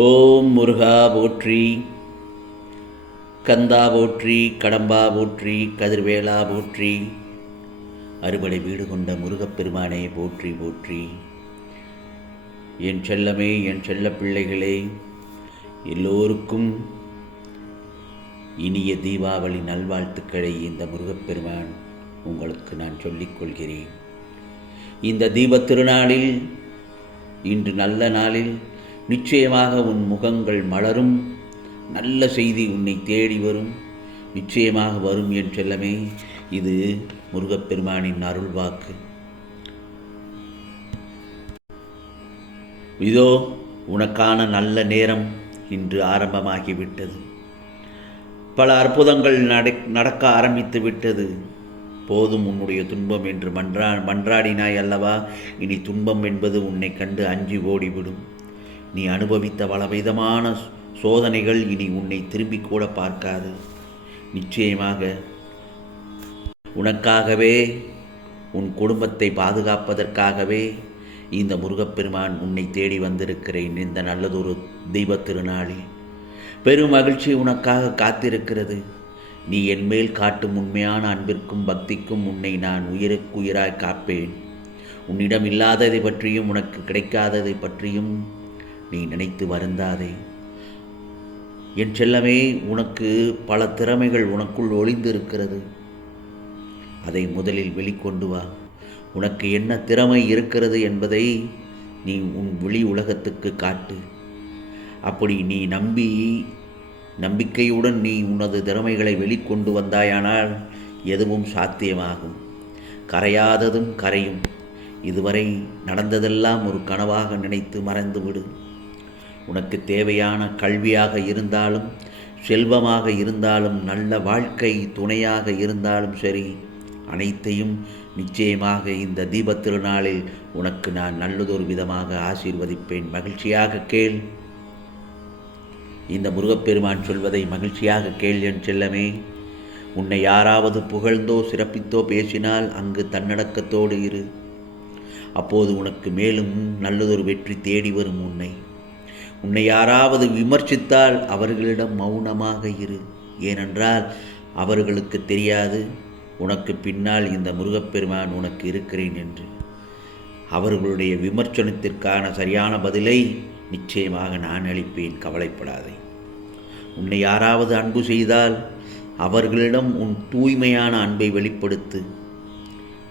ஓம் முருகா போற்றி, கந்தா போற்றி, கடம்பா போற்றி, கதிர்வேலா போற்றி, அறுபடை வீடு கொண்ட முருகப்பெருமானே போற்றி போற்றி. என் செல்லமே, என் செல்ல பிள்ளைகளே, எல்லோருக்கும் இனிய தீபாவளி நல்வாழ்த்துக்களை இந்த முருகப்பெருமான் உங்களுக்கு நான் சொல்லிக் கொள்கிறேன். இந்த தீபத் திருநாளில், இன்று நல்ல நாளில் நிச்சயமாக உன் முகங்கள் மலரும், நல்ல செய்தி உன்னை தேடி வரும், நிச்சயமாக வரும் என் செல்லமே. இது முருகப்பெருமானின் அருள் வாக்கு. இதோ உனக்கான நல்ல நேரம் இன்று ஆரம்பமாகிவிட்டது. பல அற்புதங்கள் நடக்க ஆரம்பித்து விட்டது. போதும் உன்னுடைய துன்பம் என்று மன்றாடினாய் அல்லவா? இனி துன்பம் என்பது உன்னை கண்டு அஞ்சி ஓடிவிடும். நீ அனுபவித்த பலவிதமான சோதனைகள் இனி உன்னை திரும்பி கூட பார்க்காது. நிச்சயமாக உனக்காகவே, உன் குடும்பத்தை பாதுகாப்பதற்காகவே இந்த முருகப்பெருமான் உன்னை தேடி வந்திருக்கிறேன். இந்த நல்லதொரு தீபத் திருநாளில் பெரும் மகிழ்ச்சி உனக்காக காத்திருக்கிறது. நீ என்மேல் காட்டும் உண்மையான அன்பிற்கும் பக்திக்கும் உன்னை நான் உயிருக்குயிராய் காப்பேன். உன்னிடம் இல்லாததை பற்றியும் உனக்கு கிடைக்காததை பற்றியும் நீ நினைத்து வருந்தாதே என் செல்லமே. உனக்கு பல திறமைகள் உனக்குள் ஒளிந்திருக்கிறது. அதை முதலில் வெளிக்கொண்டு வா. உனக்கு என்ன திறமை இருக்கிறது என்பதை நீ உன் வெளி உலகத்துக்கு காட்டு. அப்படி நீ நம்பிக்கையுடன் நீ உனது திறமைகளை வெளிக்கொண்டு வந்தாயானால் எதுவும் சாத்தியமாகும். கரையாததும் கரையும். இதுவரை நடந்ததெல்லாம் ஒரு கனவாக நினைத்து மறந்துவிடு. உனக்கு தேவையான கல்வியாக இருந்தாலும், செல்வமாக இருந்தாலும், நல்ல வாழ்க்கை துணையாக இருந்தாலும் சரி, அனைத்தையும் நிச்சயமாக இந்த தீபத் திருநாளில் உனக்கு நான் நல்லதொரு விதமாக ஆசீர்வதிப்பேன். மகிழ்ச்சியாக கேள். இந்த முருகப்பெருமான் சொல்வதை மகிழ்ச்சியாக கேள் என் செல்லமே. உன்னை யாராவது புகழ்ந்தோ சிறப்பித்தோ பேசினால் அங்கு தன்னடக்கத்தோடு இரு. அப்போது உனக்கு மேலும் நல்லதொரு வெற்றி தேடி வரும். உன்னை யாராவது விமர்சித்தால் அவர்களிடம் மௌனமாக இரு. ஏனென்றால் அவர்களுக்கு தெரியாது உனக்கு பின்னால் இந்த முருகப்பெருமான் உனக்கு இருக்கிறேன் என்று. அவர்களுடைய விமர்சனத்திற்கான சரியான பதிலை நிச்சயமாக நான் அளிப்பேன், கவலைப்படாதே. உன்னை யாராவது அன்பு செய்தால் அவர்களிடம் உன் தூய்மையான அன்பை வெளிப்படுத்து.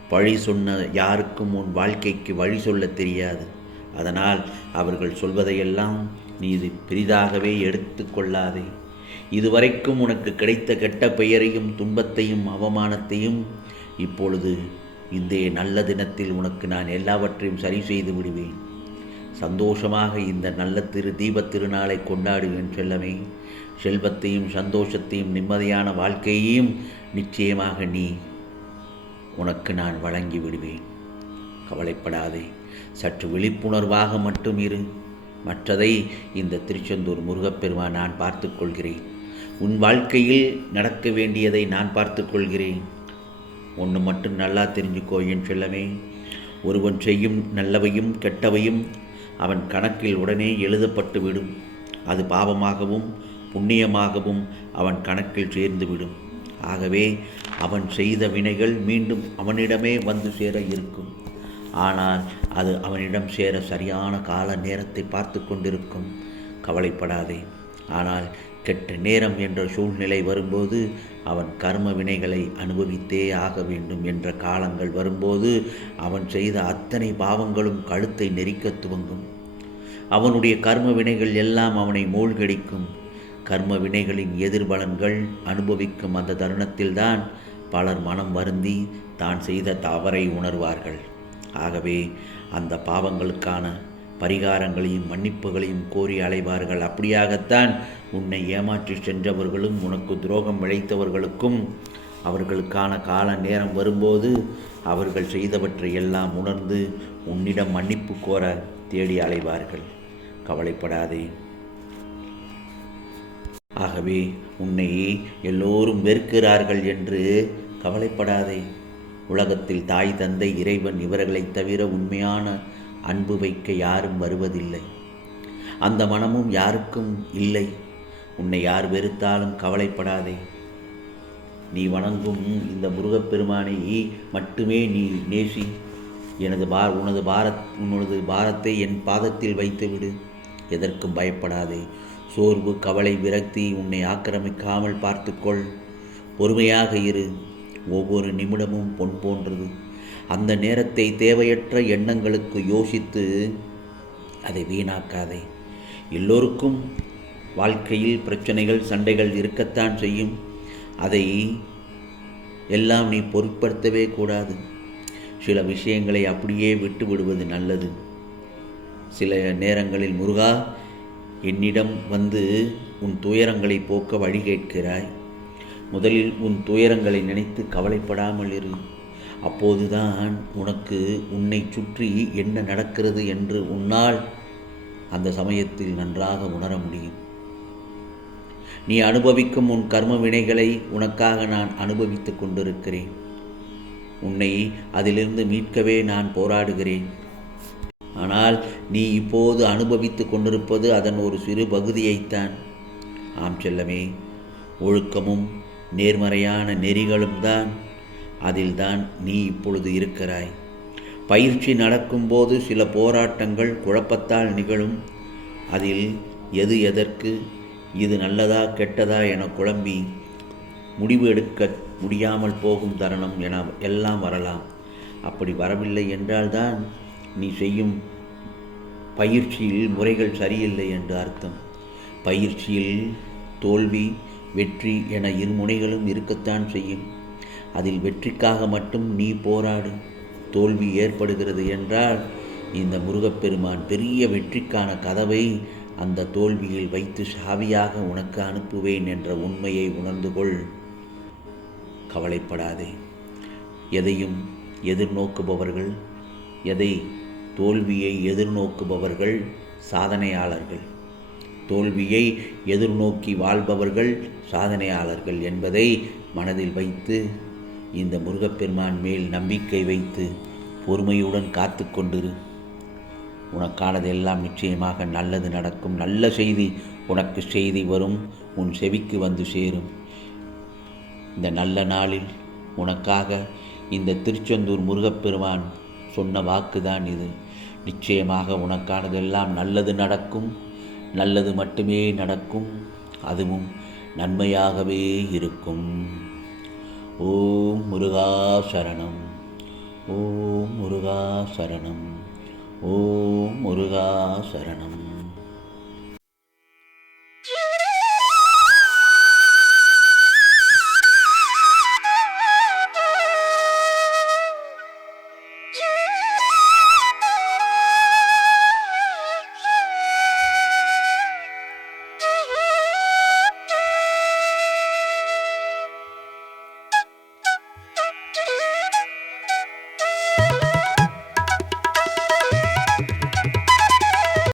பழி சொன்ன யாருக்கும் உன் வாழ்க்கைக்கு வழி சொல்ல தெரியாது. அதனால் அவர்கள் சொல்வதையெல்லாம் நீ இது பெரிதாகவே எடுத்து கொள்ளாதே. இதுவரைக்கும் உனக்கு கிடைத்த கெட்ட பெயரையும் துன்பத்தையும் அவமானத்தையும் இப்பொழுது இந்த நல்ல தினத்தில் உனக்கு நான் எல்லாவற்றையும் சரி செய்து விடுவேன். சந்தோஷமாக இந்த நல்ல தீபத் திருநாளை கொண்டாடு என் செல்லமே. செல்வத்தையும் சந்தோஷத்தையும் நிம்மதியான வாழ்க்கையையும் நிச்சயமாக உனக்கு நான் வழங்கி விடுவேன். கவலைப்படாதே. சற்று விழிப்புணர்வாக மட்டும் இரு. மற்றதை இந்த திருச்செந்தூர் முருகப்பெருமான் நான் பார்த்து கொள்கிறேன். உன் வாழ்க்கையில் நடக்க வேண்டியதை நான் பார்த்து கொள்கிறேன். ஒன்று மட்டும் நல்லா தெரிஞ்சுக்கோ என் செல்லமே. ஒருவன் செய்யும் நல்லவையும் கெட்டவையும் அவன் கணக்கில் உடனே எழுதப்பட்டுவிடும். அது பாவமாகவும் புண்ணியமாகவும் அவன் கணக்கில் சேர்ந்துவிடும். ஆகவே அவன் செய்த வினைகள் மீண்டும் அவனிடமே வந்து சேர இருக்கும். ஆனால் அது அவனிடம் சேர சரியான கால நேரத்தை பார்த்து கொண்டிருக்கும். கவலைப்படாதே. ஆனால் கெட்ட நேரம் என்ற சூழ்நிலை வரும்போது அவன் கர்ம வினைகளை அனுபவித்தே ஆக வேண்டும் என்ற காலங்கள் வரும்போது அவன் செய்த அத்தனை பாவங்களும் கழுத்தை நெரிக்க துவங்கும். அவனுடைய கர்ம வினைகள் எல்லாம் அவனை மூழ்கடிக்கும். கர்ம வினைகளின் எதிர்பலன்கள் அனுபவிக்கும் அந்த தருணத்தில்தான் பலர் மனம் வருந்தி தான் செய்த தவறை உணர்வார்கள். ஆகவே அந்த பாவங்களுக்கான பரிகாரங்களையும் மன்னிப்புகளையும் கோரி அலைவார்கள். அப்படியாகத்தான் உன்னை ஏமாற்றி சென்றவர்களும் உனக்கு துரோகம் இழைத்தவர்களுக்கும் அவர்களுக்கான கால நேரம் வரும்போது அவர்கள் செய்தவற்றை எல்லாம் உணர்ந்து உன்னிடம் மன்னிப்பு கோர தேடி அலைவார்கள். கவலைப்படாதே. ஆகவே உன்னை எல்லோரும் வெறுக்கிறார்கள் என்று கவலைப்படாதே. உலகத்தில் தாய் தந்தை இறைவன் இவர்களைத் தவிர உண்மையான அன்பு வைக்க யாரும் வருவதில்லை. அந்த மனமும் யாருக்கும் இல்லை. உன்னை யார் வெறுத்தாலும் கவலைப்படாதே. நீ வணங்கும் இந்த முருகப்பெருமானை மட்டுமே நீ நேசி. உனது பாரத்தை என் பாதத்தில் வைத்துவிடு. எதற்கும் பயப்படாதே. சோர்வு, கவலை, விரக்தி உன்னை ஆக்கிரமிக்காமல் பார்த்துக்கொள். பொறுமையாக இரு. ஒவ்வொரு நிமிடமும் பொன் போன்றது. அந்த நேரத்தை தேவையற்ற எண்ணங்களுக்கு யோசித்து அதை வீணாக்காதே. எல்லோருக்கும் வாழ்க்கையில் பிரச்சனைகள், சண்டைகள் இருக்கத்தான் செய்யும். அதை எல்லாம் நீ பொருட்படுத்தவே கூடாது. சில விஷயங்களை அப்படியே விட்டு விடுவது நல்லது. சில நேரங்களில் முருகா, என்னிடம் வந்து உன் துயரங்களை போக்க வழி கேட்கிறாய். முதலில் உன் துயரங்களை நினைத்து கவலைப்படாமல் இரு. அப்போதுதான் உன்னை சுற்றி என்ன நடக்கிறது என்று உன்னால் அந்த சமயத்தில் நன்றாக உணர முடியும். நீ அனுபவிக்கும் உன் கர்ம வினைகளை உனக்காக நான் அனுபவித்துக் கொண்டிருக்கிறேன். உன்னை அதிலிருந்து மீட்கவே நான் போராடுகிறேன். ஆனால் நீ இப்போது அனுபவித்து கொண்டிருப்பது அதன் ஒரு சிறு பகுதியைத்தான். ஆம் செல்லமே, ஒழுக்கமும் நேர்மறையான நெறிகளும் தான் அதில்தான் நீ இப்பொழுது இருக்கிறாய். பயிற்சி நடக்கும்போது சில போராட்டங்கள் குழப்பத்தால் நிகழும். அதில் எது எதற்கு, இது நல்லதா கெட்டதா என குழம்பி முடிவு எடுக்க முடியாமல் போகும் தருணம் எல்லாம் வரலாம். அப்படி வரவில்லை என்றால்தான் நீ செய்யும் பயிற்சியில் முறைகள் சரியில்லை என்று அர்த்தம். பயிற்சியில் தோல்வி, வெற்றி என இருமுனைகளும் இருக்கத்தான் செய்யும். அதில் வெற்றிக்காக மட்டும் நீ போராடு. தோல்வி ஏற்படுகிறது என்றால் இந்த முருகப்பெருமான் பெரிய வெற்றிக்கான கதவை அந்த தோல்வியில் வைத்து சாவியாக உனக்கு அனுப்புவேன் என்ற உண்மையை உணர்ந்து கொள். கவலைப்படாதே. எதையும் எதிர்நோக்குபவர்கள், தோல்வியை எதிர்நோக்குபவர்கள் சாதனையாளர்கள். தோல்வியை எதிர்நோக்கி வாழ்பவர்கள் சாதனையாளர்கள் என்பதை மனதில் வைத்து இந்த முருகப்பெருமான் மேல் நம்பிக்கை வைத்து பொறுமையுடன் காத்து கொண்டிரு. உனக்கானதெல்லாம் நிச்சயமாக நல்லது நடக்கும். நல்ல செய்தி உனக்கு செய்தி வரும், உன் செவிக்கு வந்து சேரும். இந்த நல்ல நாளில் உனக்காக இந்த திருச்செந்தூர் முருகப்பெருமான் சொன்ன வாக்குதான் இது. நிச்சயமாக உனக்கானதெல்லாம் நல்லது நடக்கும். நல்லது மட்டுமே நடக்கும். அதுவும் நன்மையாகவே இருக்கும். ஓம் முருகா சரணம். ஓம் முருகா சரணம். ஓம் முருகா சரணம்.